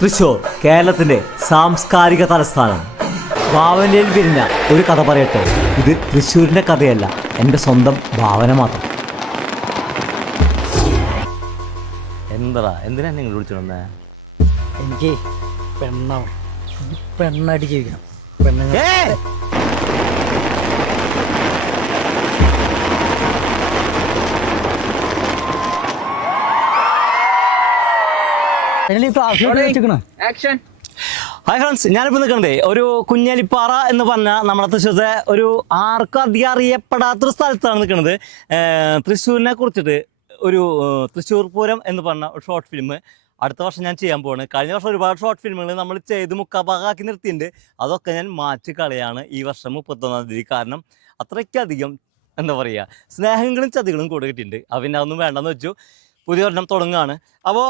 തൃശ്ശൂർ കേരളത്തിന്റെ സാംസ്കാരിക തലസ്ഥാനം. ഭാവനയിൽ വിരിഞ്ഞ ഒരു കഥ പറയട്ടെ. ഇത് തൃശ്ശൂരിന്റെ കഥയല്ല, എൻ്റെ സ്വന്തം ഭാവന മാത്രം. എന്തിനാ നിങ്ങൾ വിളിച്ചു വന്നേ? എനിക്ക് പെണ്ണായിട്ട് ജീവിക്കണം. പെണ്ണുങ്ങൾ ഹായ് ഫ്രണ്ട്സ്, ഞാനിപ്പോൾ നിൽക്കണതേ ഒരു കുഞ്ഞാലിപ്പാറ എന്ന് പറഞ്ഞ നമ്മുടെ തൃശ്ശൂരത്തെ ഒരു ആർക്കും അധികം അറിയപ്പെടാത്തൊരു സ്ഥലത്താണ് നിൽക്കുന്നത്. തൃശ്ശൂരിനെ കുറിച്ചിട്ട് ഒരു തൃശ്ശൂർ പൂരം എന്ന് പറഞ്ഞ ഒരു ഷോർട്ട് ഫിലിം അടുത്ത വർഷം ഞാൻ ചെയ്യാൻ പോവാണ്. കഴിഞ്ഞ വർഷം ഒരുപാട് ഷോർട്ട് ഫിലിമുകൾ നമ്മൾ ചെയ്ത് മുക്കാഭാഗമാക്കി നിർത്തിയിട്ടുണ്ട്. അതൊക്കെ ഞാൻ മാറ്റി കളയാണ് ഈ വർഷം 31-ാം തീയതി. കാരണം അത്രയ്ക്കധികം എന്താ പറയുക, സ്നേഹങ്ങളും ചതികളും കൂടെ കിട്ടിയിട്ടുണ്ട്. അപ്പോൾ പിന്നെ അതൊന്നും വേണ്ടെന്ന് വെച്ചു. പുതിയ ഒരെണ്ണം തുടങ്ങുകയാണ്. അപ്പോൾ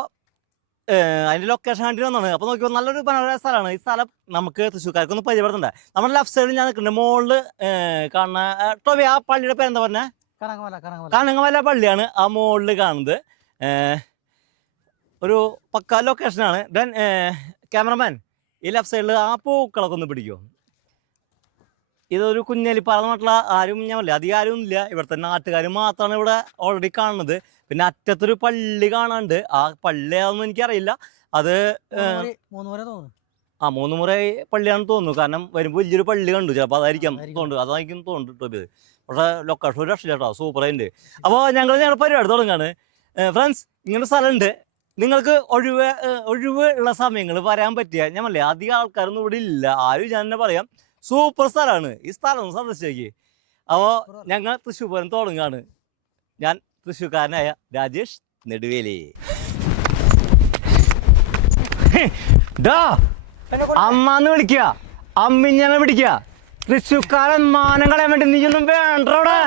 അതിൻ്റെ ലൊക്കേഷൻ കണ്ടി വന്നാണ്. അപ്പോൾ നോക്കിയപ്പോൾ നല്ലൊരു മനോഹര സ്ഥലമാണ്. ഈ സ്ഥലം നമുക്ക് തൃശ്ശൂർക്കാർക്കൊന്ന് പരിചയപ്പെടുന്നുണ്ട്. നമ്മുടെ ലെഫ്റ്റ് സൈഡിൽ ഞാൻ നിൽക്കുന്നുണ്ട്. മുകളിൽ കാണുന്ന ടോബി, ആ പള്ളിയുടെ പേരെന്താ പറഞ്ഞത്? കനങ്ങമല പള്ളിയാണ് ആ മുകളിൽ കാണുന്നത്. ഒരു പക്ക ലൊക്കേഷനാണ്. ദെൻ ക്യാമറമാൻ ഈ ലെഫ്റ്റ് സൈഡിൽ ആ പൂക്കളൊക്കെ ഒന്ന് പിടിക്കുമോ? ഇതൊരു കുഞ്ഞാലിപ്പാറ നാട്ടിലുള്ള ആരും ഞാൻ പറയില്ല, അധികം ആരും ഇല്ല. ഇവിടുത്തെ നാട്ടുകാർ മാത്രമാണ് ഇവിടെ ഓൾറെഡി കാണുന്നത്. പിന്നെ അറ്റത്തൊരു പള്ളി കാണാണ്ട്. ആ പള്ളി അതൊന്നും എനിക്കറിയില്ല. അത് 3 മുറ പള്ളിയാണെന്ന് തോന്നുന്നു. കാരണം വരുമ്പോൾ വലിയൊരു പള്ളി കണ്ടു. ചിലപ്പോൾ അതായിരിക്കും തോന്നുന്നു. ഇത് പക്ഷേ ലൊക്കേഷൻ ഒരു രക്ഷ കേട്ടോ, സൂപ്പറായിട്ടുണ്ട്. അപ്പോൾ ഞങ്ങളുടെ പരിപാടി തുടങ്ങാണ്. ഫ്രണ്ട്സ്, ഇങ്ങനെ സ്ഥലമുണ്ട്. നിങ്ങൾക്ക് ഒഴിവ് ഉള്ള സമയങ്ങൾ വരാൻ പറ്റിയ, ഞാൻ പറയില്ലേ, അധികം ആൾക്കാരൊന്നും ഇവിടെ ഇല്ല. ആരും ഞാൻ തന്നെ പറയാം, സൂപ്പർ സ്ഥലമാണ്. ഈ സ്ഥലം ഒന്ന് സന്ദർശിച്ചേക്ക്. അപ്പോൾ ഞങ്ങൾ തൃശ്ശൂർ പൂരം തുടങ്ങുകയാണ്. ഞാൻ തൃശ്ശൂർക്കാരനായ രാജേഷ് നെടുവേലി. അമ്മാന്ന് വിളിക്കുക, അമ്മിഞ്ഞനെ പിടിക്കുക. തൃശ്ശൂർക്കാരൻ മാനം കളയാൻ വേണ്ടി നീയൊന്നും വേണ്ടവിടെ.